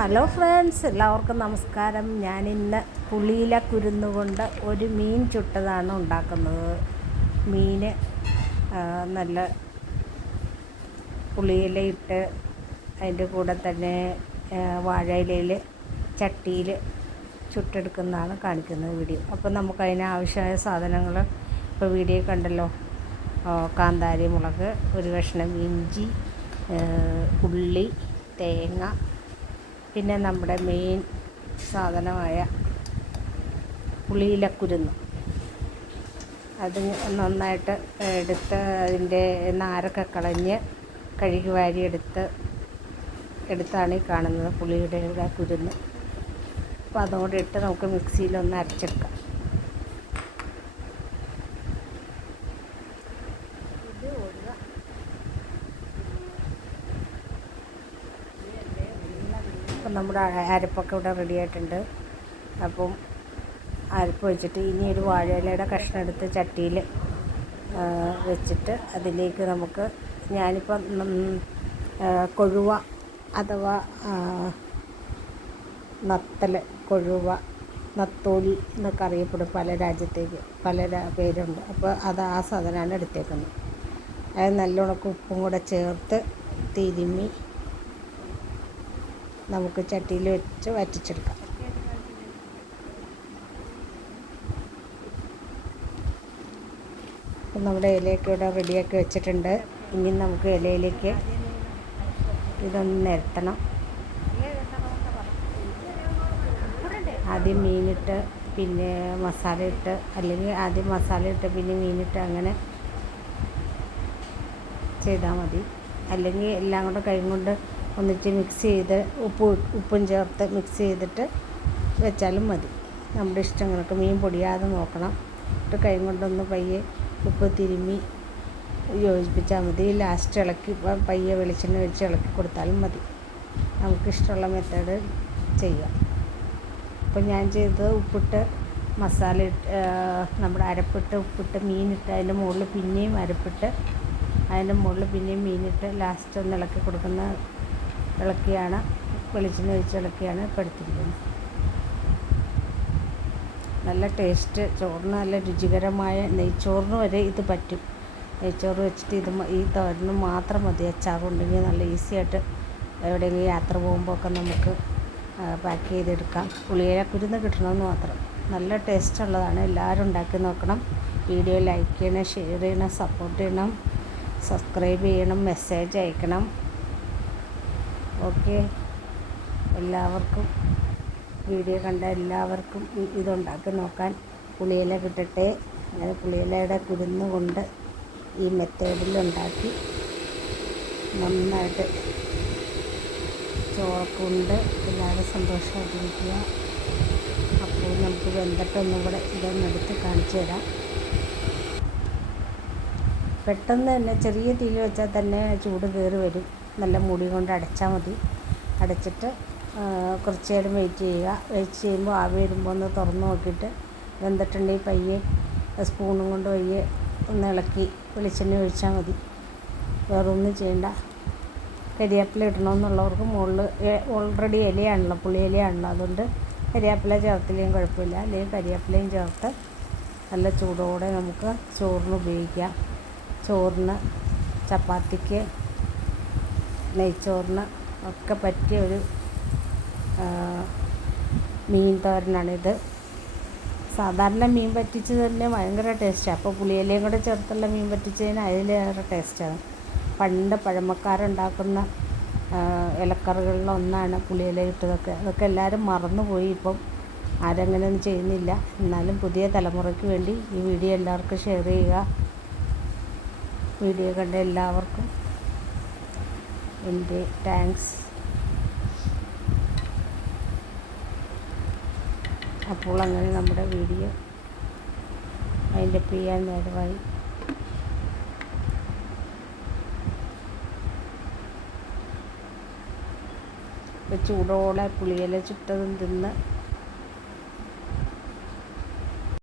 Hello friends, എല്ലാവർക്കും നമസ്കാരം. ഞാനിന്ന് പുളിയില കുരുന്നുകൊണ്ട് ഒരു മീൻ ചുട്ടതാണ് ഉണ്ടാക്കുന്നത്. മീൻ നല്ല പുളിയിലയിട്ട് അതിൻ്റെ കൂടെ തന്നെ വാഴയിലയിൽ ചട്ടിയിൽ ചുട്ടെടുക്കുന്നതാണ് കാണിക്കുന്നത് വീഡിയോ. അപ്പോൾ നമുക്കതിന് ആവശ്യമായ സാധനങ്ങൾ ഇപ്പോൾ വീഡിയോ കണ്ടല്ലോ. കാന്താരി മുളക്, ഒരു കഷ്ണം ഇഞ്ചി, ഉള്ളി, തേങ്ങ, പിന്നെ നമ്മുടെ മെയിൻ സാധനമായ പുളിയിലക്കുരുന്ന്. അത് നന്നായിട്ട് എടുത്ത് അതിൻ്റെ നാരൊക്കെ കളഞ്ഞ് കഴുകി വാരി എടുത്താണ് ഈ കാണുന്നത് പുളിയുടെ കുരുന്ന്. അപ്പോൾ അതുകൊണ്ട് ഇട്ട് നമുക്ക് മിക്സിയിലൊന്ന് അരച്ചെടുക്കാം. അപ്പം നമ്മുടെ അരപ്പൊക്കെ ഇവിടെ റെഡി ആയിട്ടുണ്ട്. അപ്പം അരപ്പ് വെച്ചിട്ട് ഇനി ഒരു വാഴയിലയുടെ കഷ്ണം എടുത്ത് ചട്ടിയിൽ വെച്ചിട്ട് അതിലേക്ക് നമുക്ക് ഞാനിപ്പം കൊഴുവ അഥവാ നത്തൽ, കൊഴുവ, നത്തോലി എന്നൊക്കെ അറിയപ്പെടും പല രാജ്യത്തേക്ക് പല പേരുണ്ട്. അപ്പോൾ അത് ആ സാധനമാണ് എടുത്തേക്കുന്നത്. അത് നല്ലോണം ഉപ്പും കൂടെ ചേർത്ത് തിരുമ്മി നമുക്ക് ചട്ടിയിൽ വെച്ച് വറ്റിച്ചെടുക്കാം. അപ്പം നമ്മുടെ ഇലയൊക്കെ ഇവിടെ റെഡിയാക്കി വെച്ചിട്ടുണ്ട്. ഇനി നമുക്ക് ഇലയിലേക്ക് ഇതൊന്ന് നിരത്തണം. ആദ്യം മീനിട്ട് പിന്നെ മസാല ഇട്ട്, അല്ലെങ്കിൽ ആദ്യം മസാല ഇട്ട് പിന്നെ മീനിട്ട്, അങ്ങനെ ചെയ്താൽ മതി. അല്ലെങ്കിൽ എല്ലാം കൂടെ കൈ കൊണ്ട് ഒന്നിച്ച് മിക്സ് ചെയ്ത് ഉപ്പും ചേർത്ത് മിക്സ് ചെയ്തിട്ട് വെച്ചാലും മതി. നമ്മുടെ ഇഷ്ടങ്ങൾക്ക് മീൻ പൊടിയാതെ നോക്കണം. എന്നിട്ട് കൈ കൊണ്ടൊന്ന് പയ്യെ ഉപ്പ് തിരുമ്മി യോജിപ്പിച്ചാൽ മതി. ലാസ്റ്റ് ഇളക്കി പയ്യെ വെളിച്ചെണ്ണ ഒഴിച്ച് ഇളക്കി കൊടുത്താലും മതി. നമുക്കിഷ്ടമുള്ള മെത്തേഡ് ചെയ്യാം. അപ്പോൾ ഞാൻ ചെയ്തത് ഉപ്പിട്ട് മസാല ഇട്ട് നമ്മുടെ അരപ്പിട്ട് ഉപ്പിട്ട് മീനിട്ട് അതിൻ്റെ മുകളിൽ പിന്നെയും അരപ്പിട്ട് അതിൻ്റെ മുകളിൽ പിന്നെയും മീനിട്ട് ലാസ്റ്റ് ഒന്ന് ഇളക്കിയാണ് വെളിച്ചെണ്ണ ഒഴിച്ച് ഇളക്കിയാണ് ഇപ്പോൾ എടുത്തിരിക്കുന്നത്. നല്ല ടേസ്റ്റ്, ചോറിന് നല്ല രുചികരമായ നെയ്ച്ചോറിന് വരെ ഇത് പറ്റും. നെയ്ച്ചോറ് വെച്ചിട്ട് ഈ തോരന് മാത്രം മതി. അച്ചാറുണ്ടെങ്കിൽ നല്ല ഈസി ആയിട്ട് എവിടെയെങ്കിലും യാത്ര പോകുമ്പോൾ ഒക്കെ നമുക്ക് പാക്ക് ചെയ്തെടുക്കാം. പുളിയിലക്കുരുന്ന് കിട്ടണമെന്ന് മാത്രം. നല്ല ടേസ്റ്റ് ഉള്ളതാണ്. എല്ലാവരും ഉണ്ടാക്കി നോക്കണം. വീഡിയോ ലൈക്ക് ചെയ്യണം, ഷെയർ ചെയ്യണം, സപ്പോർട്ട് ചെയ്യണം, സബ്സ്ക്രൈബ് ചെയ്യണം, മെസ്സേജ് അയക്കണം. ഓക്കെ, എല്ലാവർക്കും വീഡിയോ കണ്ട എല്ലാവർക്കും ഇതുണ്ടാക്കി നോക്കാൻ പുളിയില കിട്ടട്ടെ. അങ്ങനെ പുളിയിലയുടെ കുരുന്ന് കൊണ്ട് ഈ മെത്തേഡിൽ ഉണ്ടാക്കി നന്നായിട്ട് ചോറൊക്കെ എല്ലാവരും സന്തോഷമായിട്ടിരിക്കുക. അപ്പോൾ നമുക്ക് വെന്തിട്ടൊന്നും കൂടെ ഇതൊന്നെടുത്ത് കാണിച്ചു തരാം. പെട്ടെന്ന് തന്നെ ചെറിയ തീയിൽ വെച്ചാൽ തന്നെ ചൂട് കയറി വരും. നല്ല മുടി കൊണ്ട് അടച്ചാൽ മതി. അടച്ചിട്ട് കുറച്ച് നേരം വെയിറ്റ് ചെയ്യുക. വെയിറ്റ് ചെയ്യുമ്പോൾ ആവി വരുമ്പോൾ ഒന്ന് തുറന്ന് നോക്കിയിട്ട് വെന്തിട്ടുണ്ടെങ്കിൽ പയ്യെ സ്പൂണും കൊണ്ട് പയ്യെ ഒന്ന് ഇളക്കി വെളിച്ചെണ്ണ ഒഴിച്ചാൽ മതി. വേറൊന്നും ചെയ്യണ്ട. കരിവേപ്പില ഇടണമെന്നുള്ളവർക്ക് മുകളിൽ ഓൾറെഡി ഇലയാണല്ലോ, പുളി ഇലയാണല്ലോ, അതുകൊണ്ട് കരിവേപ്പില ചേർത്തില്ലെങ്കിൽ കുഴപ്പമില്ല. അല്ലെങ്കിൽ കരിവേപ്പിലയും ചേർത്ത് നല്ല ചൂടോടെ നമുക്ക് ചോറിന് ഉപയോഗിക്കാം. ചോറിന്, ചപ്പാത്തിക്ക്, നെയ്ച്ചോറിന് ഒക്കെ പറ്റിയ ഒരു മീൻ തോരനാണിത്. സാധാരണ മീൻ പറ്റിച്ച് തന്നെ ഭയങ്കര ടേസ്റ്റാണ്. അപ്പോൾ പുളിയിലയും കൂടെ ചേർത്തുള്ള മീൻ പറ്റിച്ചതിന് അതിലേറെ ടേസ്റ്റാണ്. പണ്ട് പഴമക്കാരുണ്ടാക്കുന്ന ഇലക്കറികളിലൊന്നാണ് പുളിയില ഇട്ടതൊക്കെ. അതൊക്കെ എല്ലാവരും മറന്നുപോയി. ഇപ്പം ആരങ്ങനെയൊന്നും ചെയ്യുന്നില്ല. എന്നാലും പുതിയ തലമുറയ്ക്ക് വേണ്ടി ഈ വീഡിയോ എല്ലാവർക്കും ഷെയർ ചെയ്യുക. വീഡിയോ കണ്ട എല്ലാവർക്കും എൻ്റെ താങ്ക്സ്. അപ്പോൾ അങ്ങനെ നമ്മുടെ വീഡിയോ വൈൻഡപ്പ് ചെയ്യാൻ നേരമായി. ചൂടോടെ പുളിയില ചുട്ടതും തിന്ന്